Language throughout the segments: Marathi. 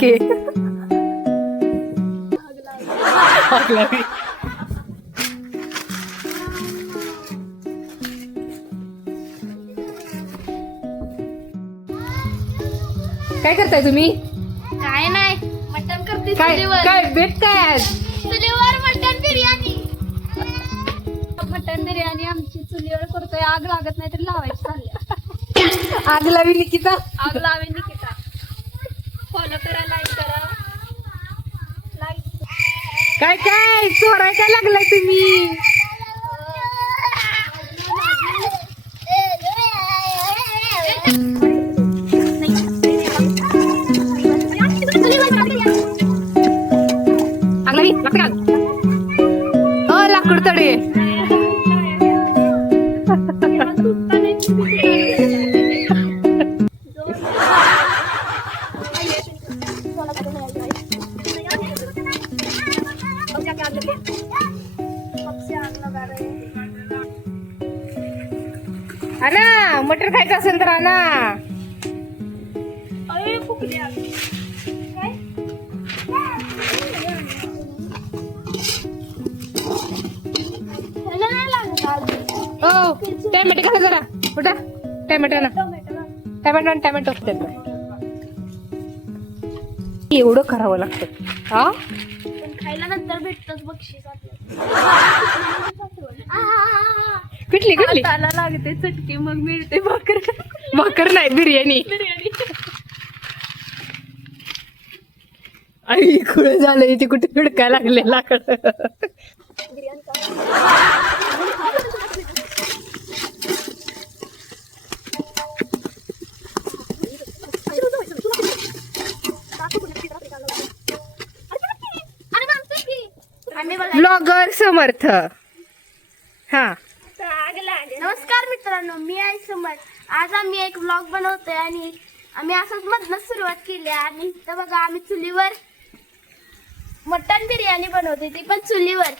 की आग लावी. काय करताय तुम्ही? काय नाही, मटण करते काय चुलीवर. काय बेत काय आज? चुलीवर मटण बिर्याणी. मटण बिर्याणी आमची चुलीवर करतोय. आग लागत नाही तरी लावायची चालली. आग लावी निकिता. आग लावेन निकिता. फॉलो करा, लाईक करा. लाईक. काय काय चोराय काय लागलाय तुम्ही? आग लावी लागते का? ओ लाकूड तडे. आणा मटर खायचं असेल तर आणा. ओ टॅमॅटो घाला जरा. कुठं टॅमॅटो ना, टॅमॅटो आणि टॅमॅटो. एवढं करावं लागतं हा. खायला नंतर भेटतच बक्षीस कुठली कुठली? त्याला लागते चटकी, मग मिळते भाकर. भाकर नाही बिर्याणी. बिर्याणी. आई खुळ झालं ते कुठे फिडकाय लागले लाकड. ब्लॉगर समर्थ. हा नमस्कार मित्रांनो, मी आहे समर्थ. आज आम्ही एक व्लॉग बनवतोय आणि आम्ही असंच मधनच सुरुवात केली. आणि तर बघा, आम्ही चुलीवर मटण बिर्याणी बनवते, ती पण चुलीवर.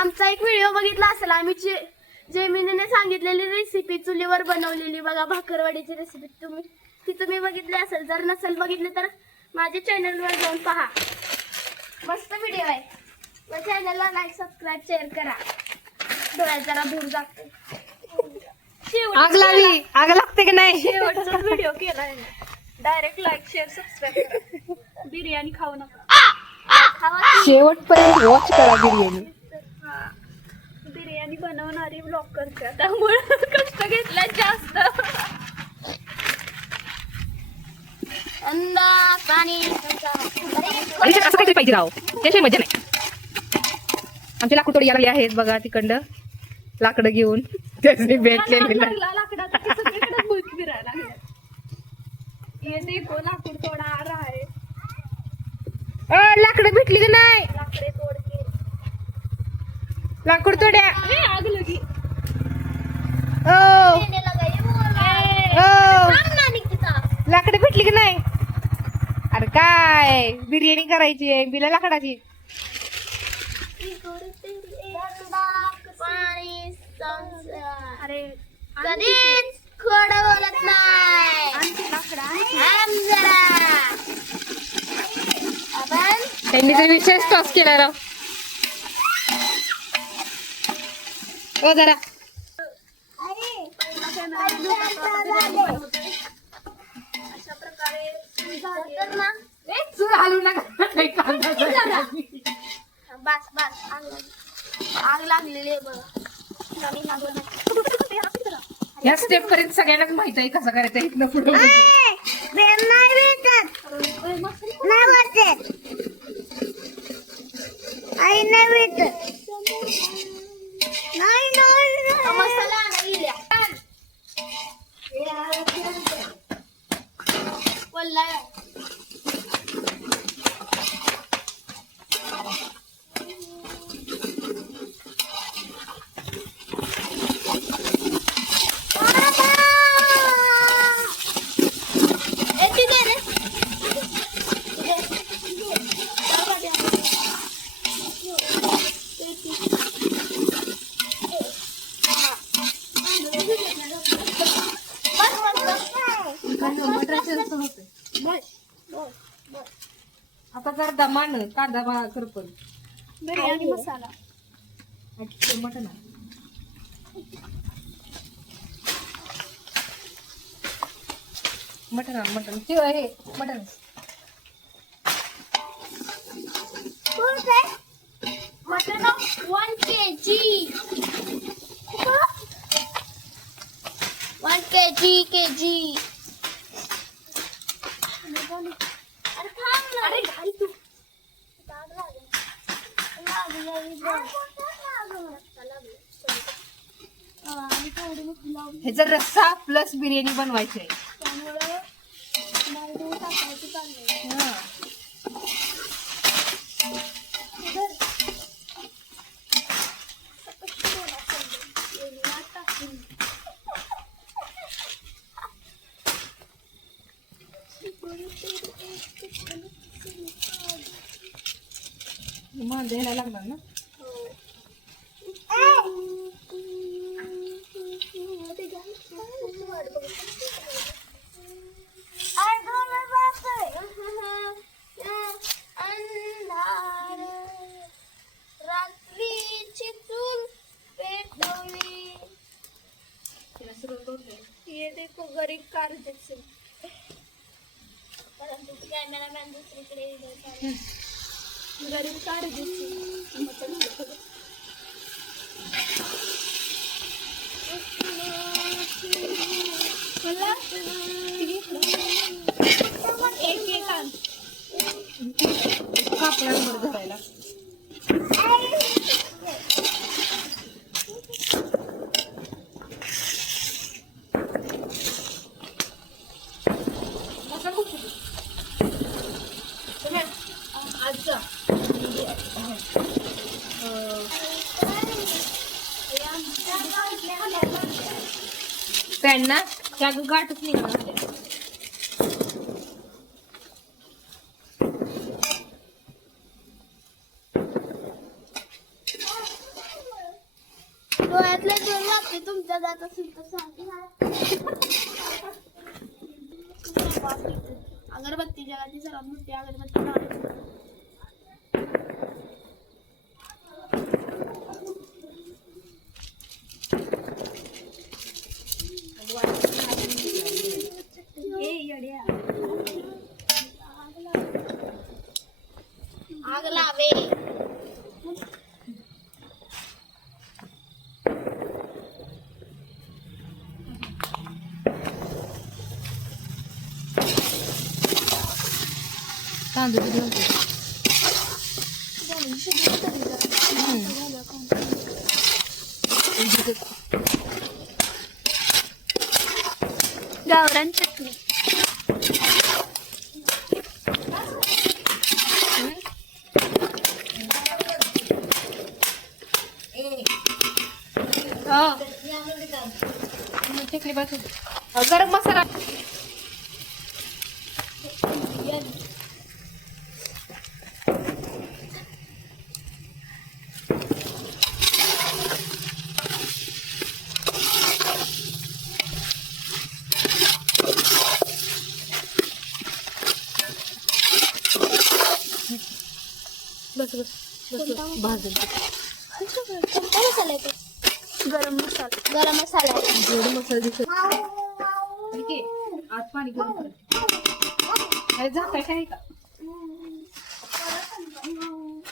आमचा एक व्हिडिओ बघितला असेल, आम्ही जेमिनीने सांगितलेली रेसिपी चुलीवर बनवलेली बघा, भाकरवडीची रेसिपी. ती तुम्ही बघितली असेल. जर नसेल बघितली तर माझ्या चॅनलवर जाऊन पहा, मस्त व्हिडिओ आहे. मग चॅनलला लाईक, सबस्क्राईब, शेअर करा. डोळ्यात जरा दूर जाते. आग लावी. आग लागते की नाही? शेवटचा व्हिडिओ केलाय, डायरेक्ट लाईक, शेअर, सबस्क्राईब करा. बिर्याणी खाऊ नका. शेवटपर्यंत वॉच करा बिर्याणी. बिर्याणी बनवणारी ब्लॉगरच्या, त्यामुळे कष्ट घेतल्यात जास्त. पाणी आणि असं काहीतरी पाहिजे राव, त्याशिवाय मजा नाही. आमचे लाकूड तोडी आलेले आहेत बघा, तिकडं लाकडं घेऊन त्याची बेट केलेला. लाकडाचा सगळीकडे भूत फिरायला लागला. ये देखो लाकूड तोडा आ रहा है. लाकडं भेटली की नाही? लाकडे तोड के. लाकूड तोड्या. आग लगी. ओ लाकडं भेटली की नाही? अरे काय बिर्याणी करायची आहे, बिला लाकडाची. अरे कधीच खोडं बोलत नाही. त्यांनी तर विशेष टॉस केला राव. ओ जरा अशा प्रकारे चूर हलू नका. बस बस, आग लागलेली आहे बघा. या स्टेप पर्यंत सगळ्यांनाच माहित आहे कसं करायचं इथनं पुढे. मसाला आणला वल्ला. मटराचं होते. कांदा मान कांदा करपण बिर्याणी मसाला मटन मटन मटन हे मटन मटन 1 kg 1 kg अरे थांब ना अरे घाई तू ह्याचा रस्सा प्लस बिर्याणी बनवायची आहे हा. मग द्यायला लागणार ना रात्रीची चूल पेटवली ये देखो गरीब कार्यदर्शी परंतु कॅमेरामॅन दुसरीकडे गरीब कार्यदर्शी मला एक कापडावर धरायला पॅन ना त्या गाठच निघणार डोळ्यातले दोन वाटते तुमच्या जात असेल तर सांगा अगरबत्ती जगाची सर्वात मोठी अगरबत्ती आग लावे तांदूळ घेऊन गावरान चटणी चटणी बस गरम मसाला बस बस बस भाजून कोणता मसाला येतो गरम मसाला जेवढे मसाला दिसत ठीक आहे आज पाणी गरम कर झाकाय काय का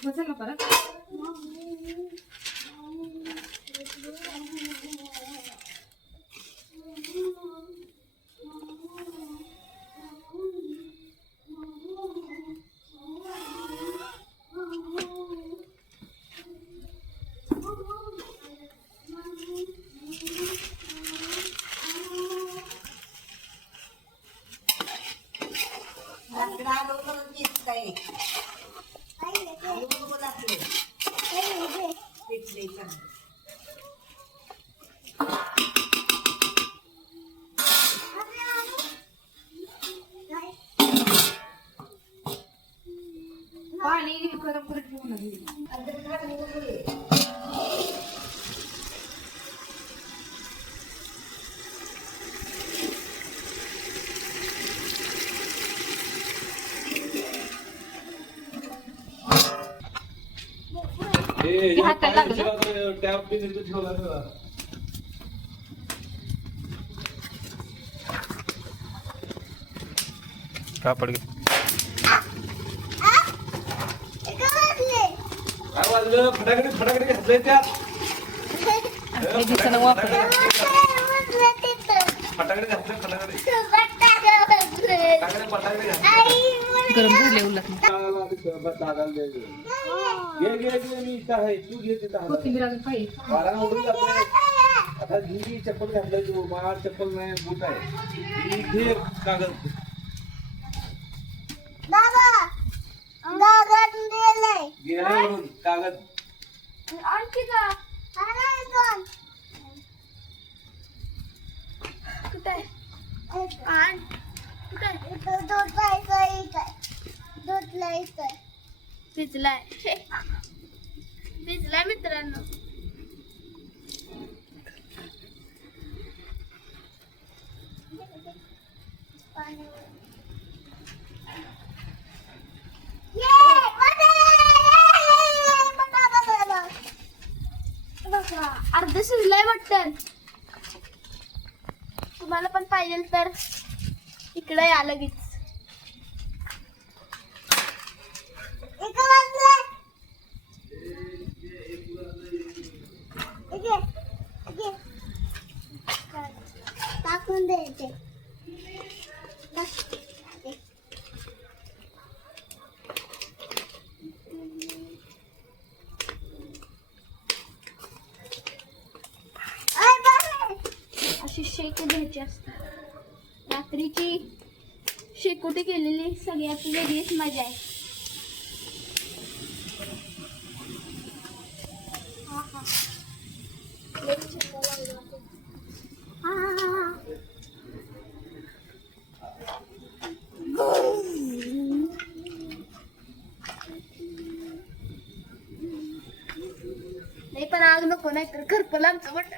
मसाला परत पाणी गरम करत घेऊन हाताला लागलं. टॅप पिन इथे ठेवला ना. कापड घे. काय वाजलं? फटाकडे फटाकडे घातलंय त्यात. हे दिवसानं वापरलं. फटाकडे घातले फटाकडे फटाकडे गरम झाले उलट. घे मी इथं आहे तू घे तिथं आहे. कोथिंबीर अजून पाहिजे. मला उडून जाते आता जी चप्पल घातलाय तू मला चप्पल नाही बूट आहे ही घे कागद गेलाय वरून कागद आणखी का कुठे आण भिजलाय भिजलाय मित्रांनो. अर्ध शिजलंय मटण. तुम्हाला पण पाहिजे तर इकडे या लगेच. टाकून द्यायचे. अशी शेक घ्यायची असतात. रात्रीची शेकोटी केलेली सगळ्यात वेगळीच मजा आहे. नाही पण आग नको नाही तर घरपल आमचं मटण.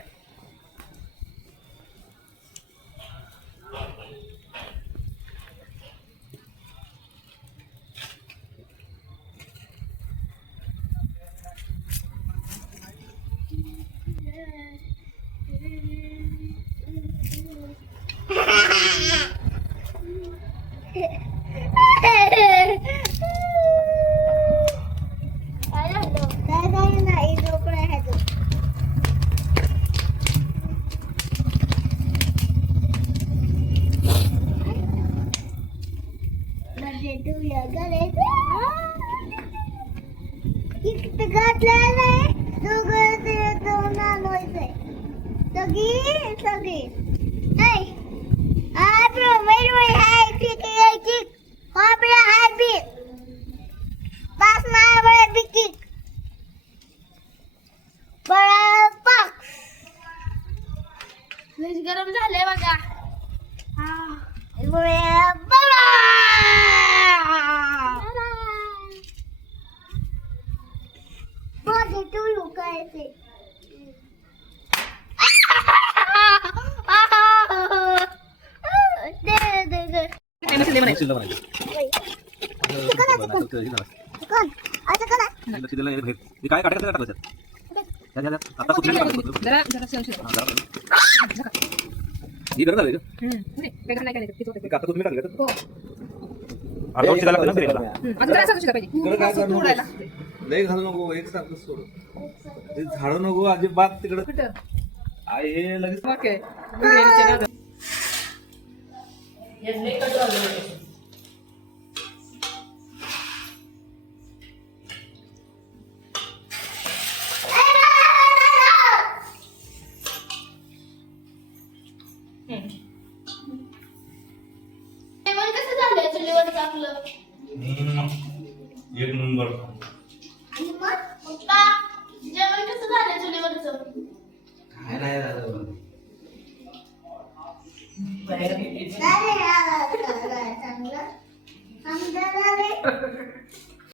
गरम झाले बघा. काय काढायचं टाकलं आता जरा जरा शिजू दे. ही गरज आहे काय घालायला काय नाही ते. आता तुम्ही टाकलं हो. अर्धा शिजायला लागतं ना बिर्याणीला. अजून जरा शिजू द्या पाहिजे. असं तोडायला लागतंय. लय घालू नको एक सारखं सोड ते झाडू नको अजिबात तिकडं कुठं आहे हे लगेच ओके.